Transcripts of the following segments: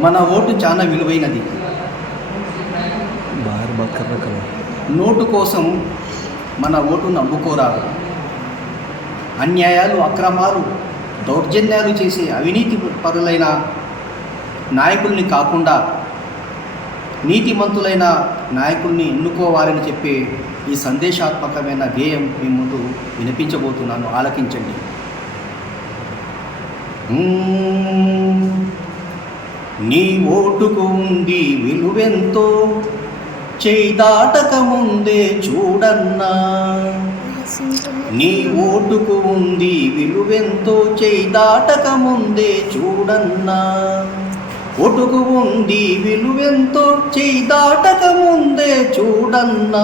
మన ఓటు చాలా విలువైనది. నోటు కోసం మన ఓటును అమ్ముకోరాదు. అన్యాయాలు, అక్రమాలు, దౌర్జన్యాలు చేసే అవినీతి పరులైన నాయకుల్ని కాకుండా నీతిమంతులైన నాయకుల్ని ఎన్నుకోవాలని చెప్పే ఈ సందేశాత్మకమైన గేయం మీ ముందు వినిపించబోతున్నాను. ఆలకించండి. నీ ఓటుకు ఉంది విలువెంతో, చేయి దాటక ముందే చూడన్నా. నీ ఓటుకు ఉంది విలువెంతో, చేయి దాటక ముందే చూడన్నా. ఓటుకు ఉంది విలువెంతో, చేయి దాటక ముందే చూడన్నా.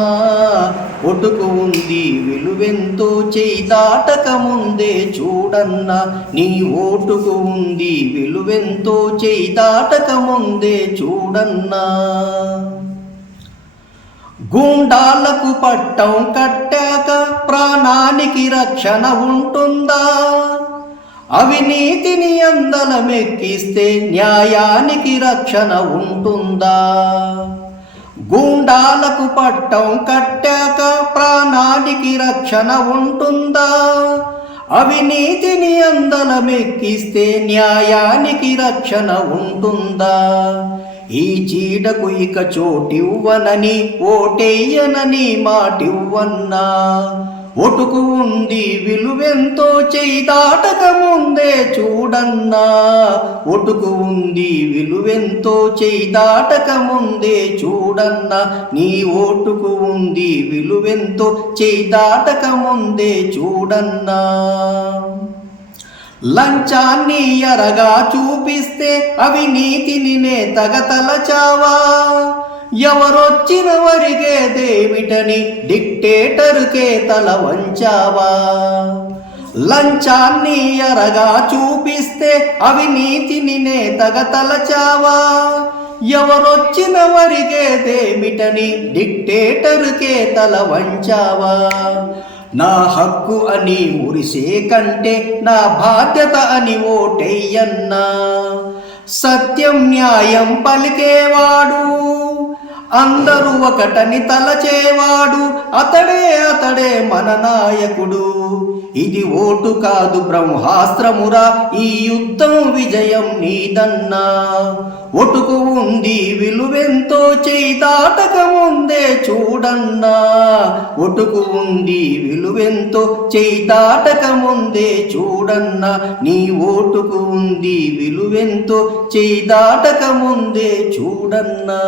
ఓటుకు ఉంది విలువెంతో, చేయి దాటక ముందే చూడన్నా. నీ ఓటుకు ఉంది విలువెంతో, చేయి దాటక ముందే చూడన్నా. గూండాలకు పట్టం కట్టాక ప్రాణానికి రక్షణ ఉంటుందా? అవినీతిని అందలమెక్కిస్తే న్యాయానికి రక్షణ ఉంటుందా? గూండాలకు పట్టం కట్టాక ప్రాణానికి రక్షణ ఉంటుందా? అవినీతిని అందలమెక్కిస్తే న్యాయానికి రక్షణ ఉంటుందా? ఈ చీడకు ఇక చోటివ్వనని, ఓటెయ్యనని మాటివ్వన్నా. ఓటుకు ఉంది విలువెంతో, చేయి దాటక ముందే చూడన్నా. ఓటుకు ఉంది విలువెంతో, చేయి దాటక ముందే చూడన్నా. నీ ఓటుకు ఉంది విలువెంతో, చేయి దాటక ముందే చూడన్నా. లంచాన్ని ఎరగా చూపిస్తే అవినీతిని నేతగా తలచావా? ఎవరొచ్చిన వరిగేదేమిటని డిక్టేటరుకే తల వంచావా? లంచాన్ని ఎరగా చూపిస్తే అవినీతిని నేతగా తలచావా? ఎవరొచ్చిన వరిగేదేమిటని డిక్టేటరుకే తల వంచావా? నా హక్కు అని మురిసే కంటే నా బాధ్యత అని ఓటెయ్యన్నా. సత్యం న్యాయం పలికేవాడు, అందరూ ఒకటని తలచేవాడు, అతడే మన నాయకుడు. ఇది ఓటు కాదు బ్రహ్మాస్త్రమురా, ఈ యుద్ధం విజయం నీదన్నా. ఓటుకు ఉంది విలువెంతో, చేయి దాటక ముందే చూడన్నా. ఓటుకు ఉంది విలువెంతో, చేయి దాటక ముందే చూడన్నా. నీ ఓటుకు ఉంది విలువెంతో, చేయి దాటక ముందే చూడన్నా.